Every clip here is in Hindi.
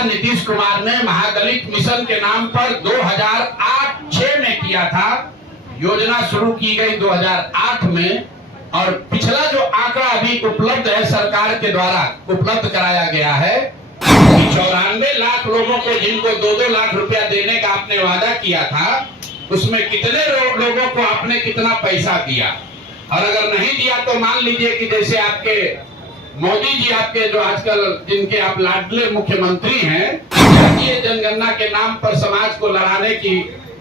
वादा नीतीश कुमार ने महादलित मिशन के नाम पर 2008-06 में किया था। योजना शुरू की गई 2008 में और पिछला जो आंकड़ा अभी उपलब्ध है सरकार के द्वारा उपलब्ध कराया गया है कि 94 लाख लोगों को जिनको 2-2 लाख रुपया देने का आपने वादा किया था, उसमें कितने लोगों को आपने कितना पैसा दिया। और अगर नहीं दिया तो मान लीजिए कि जैसे आपके मोदी जी, आपके जो आजकल जिनके आप लाडले मुख्यमंत्री हैं, जातीय जनगणना के नाम पर समाज को लड़ाने की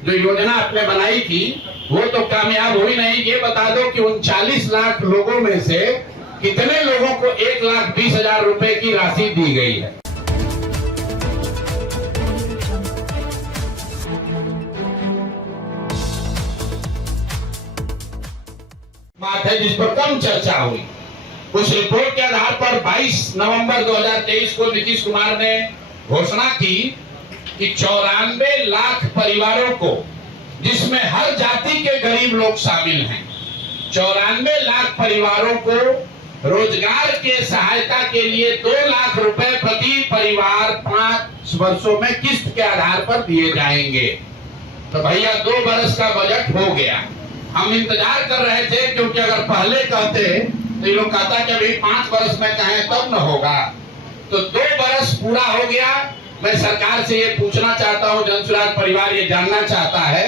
जो योजना आपने बनाई थी वो तो कामयाब हुई नहीं। ये बता दो कि 39 लाख लोगों में से कितने लोगों को 1,20,000 रुपए की राशि दी गई है। बात है जिस पर कम चर्चा हुई। उस रिपोर्ट के आधार पर 22 नवंबर 2023 को नीतीश कुमार ने घोषणा की कि 94 लाख परिवारों को, जिसमें हर जाति के गरीब लोग शामिल हैं, 94 लाख परिवारों को रोजगार के सहायता के लिए 2 लाख रुपए प्रति परिवार 5 वर्षों में किस्त के आधार पर दिए जाएंगे। तो भैया 2 बरस का बजट हो गया। हम इंतजार कर रहे थे क्योंकि अगर पहले कहते तो ये लोग कहता कि अभी 5 बरस में कहें तब न होगा। तो 2 बरस पूरा हो गया। मैं सरकार से ये पूछना चाहता हूँ, जनसुराज परिवार ये जानना चाहता है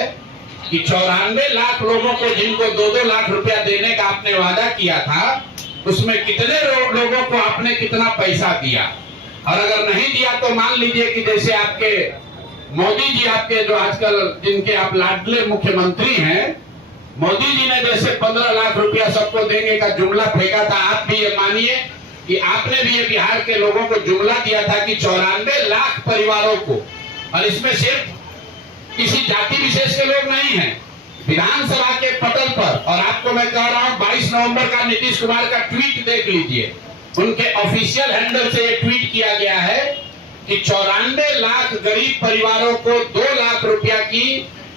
कि 94 लाख लोगों को जिनको 2-2 लाख रुपया देने का आपने वादा किया था, उसमें कितने लोगों को आपने कितना पैसा दिया। और अगर नहीं दिया तो मान लीजिए कि जैसे आपके मोदी जी, आपके जो आजकल जिनके आप लाडले मुख्यमंत्री हैं, मोदी जी ने जैसे 15 लाख रुपया सबको देंगे का जुमला फेंका था, आप भी ये मानिए कि आपने भी ये बिहार के लोगों को जुमला दिया था कि 94 लाख परिवारों को, और इसमें सिर्फ किसी जाति विशेष के लोग नहीं हैं, विधानसभा के पटल पर। और आपको मैं कह रहा हूं 22 नवंबर का नीतीश कुमार का ट्वीट देख लीजिए, उनके ऑफिशियल हैंडल से ये ट्वीट किया गया है कि 94 लाख गरीब परिवारों को 2 लाख रुपया की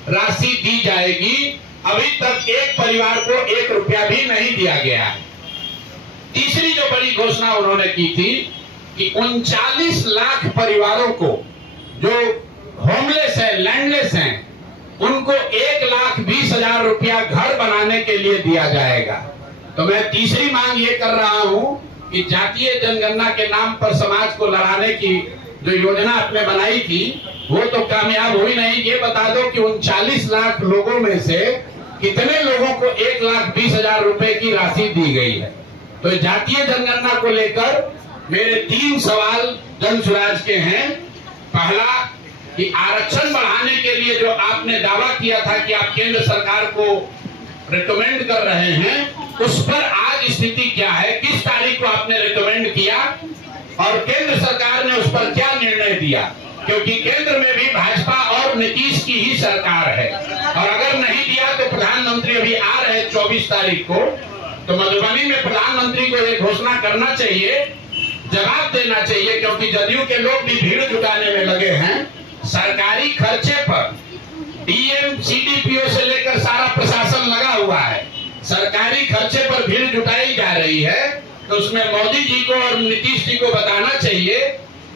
राशि दी जाएगी। अभी तक एक परिवार को 1 रुपया भी नहीं दिया गया है। तीसरी जो बड़ी घोषणा उन्होंने की थी कि 39 लाख परिवारों को जो होमलेस है, लैंडलेस हैं, उनको 1,20,000 रुपया घर बनाने के लिए दिया जाएगा। तो मैं तीसरी मांग ये कर रहा हूं कि जातीय जनगणना के नाम पर समाज को लड़ाने की जो योजना आपने बनाई थी वो तो कामयाब हुई नहीं। ये बता दो कि 39 लाख लोगों में से कितने लोगों को 1,20,000 रुपए की राशि दी गई है। तो जातीय जनगणना को लेकर मेरे 3 सवाल जनसुराज के हैं। पहला कि आरक्षण बढ़ाने के लिए जो आपने दावा किया था कि आप केंद्र सरकार को रिकमेंड कर रहे हैं, उस पर आज स्थिति क्या है? किस तारीख को आपने रिकमेंड किया और केंद्र सरकार ने उस पर क्या निर्णय दिया? क्योंकि केंद्र में भी भाजपा और नीतीश की ही सरकार है। और अगर नहीं दिया तो प्रधानमंत्री अभी आ रहे 24 तारीख को, तो मधुबनी में प्रधानमंत्री को ये घोषणा करना चाहिए, जवाब देना चाहिए, क्योंकि जदयू के लोग भी भीड़ जुटाने में लगे हैं। सरकारी खर्चे पर डीएम सीडीपीओ से लेकर सारा प्रशासन लगा हुआ है, सरकारी खर्चे पर भीड़ जुटाई जा रही है। तो उसमें मोदी जी को और नीतीश जी को बताना चाहिए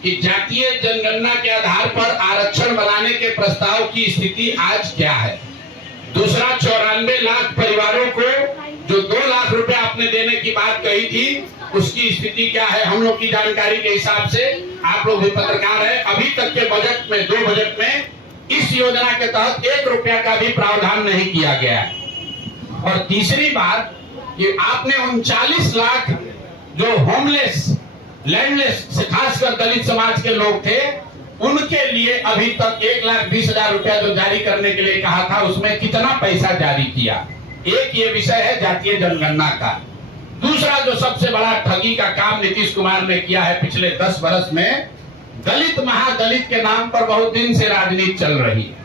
कि जातीय जनगणना के आधार पर आरक्षण बनाने के प्रस्ताव की स्थिति आज क्या है। दूसरा, 94 लाख परिवारों को जो 2 लाख रुपए आपने देने की बात कही थी, उसकी स्थिति क्या है? हम लोग की जानकारी के हिसाब से, आप लोग भी पत्रकार हैं, अभी तक के बजट में 2 बजट में इस योजना के तहत 1 रुपया का भी प्रावधान नहीं किया गया है। और तीसरी बात कि आपने 39 लाख जो होमलेस, लैंडलेस, खासकर दलित समाज के लोग थे, उनके लिए अभी तक 1,20,000 रुपया जो जारी करने के लिए कहा था, उसमें कितना पैसा जारी किया? एक ये विषय है जातीय जनगणना का। दूसरा जो सबसे बड़ा ठगी का काम नीतीश कुमार ने किया है पिछले 10 वर्ष में, दलित महादलित के नाम पर बहुत दिन से राजनीति चल रही है।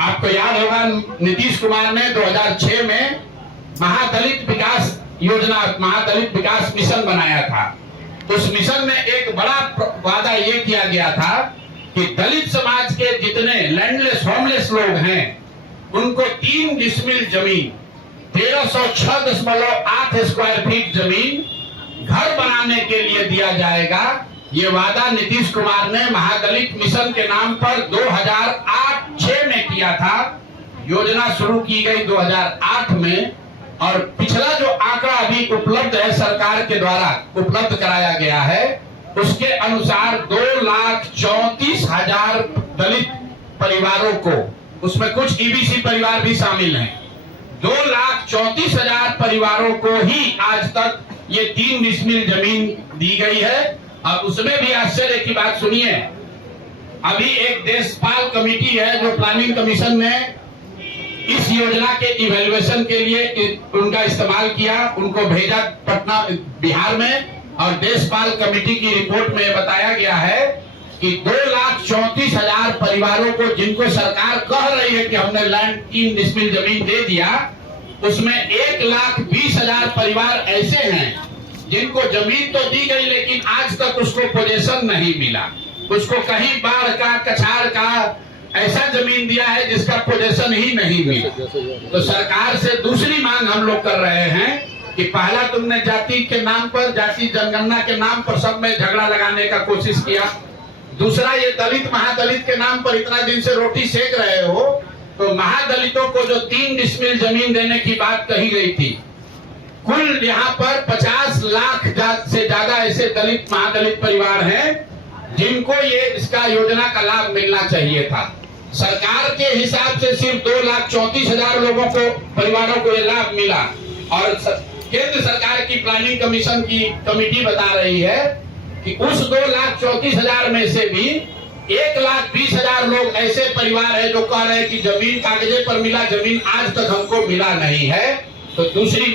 आपको याद होगा नीतीश कुमार ने 2006 में महादलित विकास योजना, महादलित विकास मिशन बनाया था। उस मिशन में एक बड़ा वादा ये किया गया था कि दलित समाज के जितने लैंडलेस, होमलेस लोग हैं, उनको 3 डिसमिल जमीन, 1306.8 स्क्वायर फीट जमीन घर बनाने के लिए दिया जाएगा। ये वादा नीतीश कुमार ने महादलित मिशन के नाम पर 2008-06 में किया था। योजना शुरू की गई 2008 में और पिछला जो आंकड़ा अभी उपलब्ध है, सरकार के द्वारा उपलब्ध कराया गया है, उसके अनुसार 2,34,000 दलित परिवारों को, उसमें कुछ ईबीसी परिवार भी शामिल हैं, 2,34,000 परिवारों को ही आज तक ये 3 डिसमिल जमीन दी गई है। और उसमें भी आश्चर्य की बात सुनिए, अभी एक देशपाल कमेटी है जो प्लानिंग कमीशन ने इस योजना के इवैल्यूएशन के लिए उनका इस्तेमाल किया, उनको भेजा पटना बिहार में, और देशपाल कमेटी की रिपोर्ट में बताया गया है कि 2,34,000 परिवारों को, जिनको सरकार कह रही है कि हमने लैंड 3 डिसमिल जमीन दे दिया, उसमें 1,20,000 परिवार ऐसे हैं जिनको जमीन तो दी गई लेकिन आज तक उसको पोजेशन नहीं मिला, उसको कहीं बाढ़ का, कछाड़ का ऐसा जमीन दिया है जिसका पोजेशन ही नहीं मिला। तो सरकार से दूसरी मांग हम लोग कर रहे हैं कि पहला तुमने जाति के नाम पर, जाति जनगणना के नाम पर सब में झगड़ा लगाने का कोशिश किया, दूसरा ये दलित महादलित के नाम पर इतना दिन से रोटी सेक रहे हो, तो महादलितों को जो 3 डिसमिल जमीन देने की बात कही गई थी, कुल यहाँ पर 50 लाख से ज्यादा ऐसे दलित महादलित परिवार हैं जिनको ये इसका योजना का लाभ मिलना चाहिए था। सरकार के हिसाब से सिर्फ 2,34,000 लोगों को, परिवारों को ये लाभ मिला, और केंद्र सरकार की प्लानिंग कमीशन की कमेटी बता रही है कि उस 2,34,000 में से भी 1,20,000 लोग ऐसे परिवार है जो कह रहे हैं कि जमीन कागजे पर मिला, जमीन आज तक हमको मिला नहीं है। तो दूसरी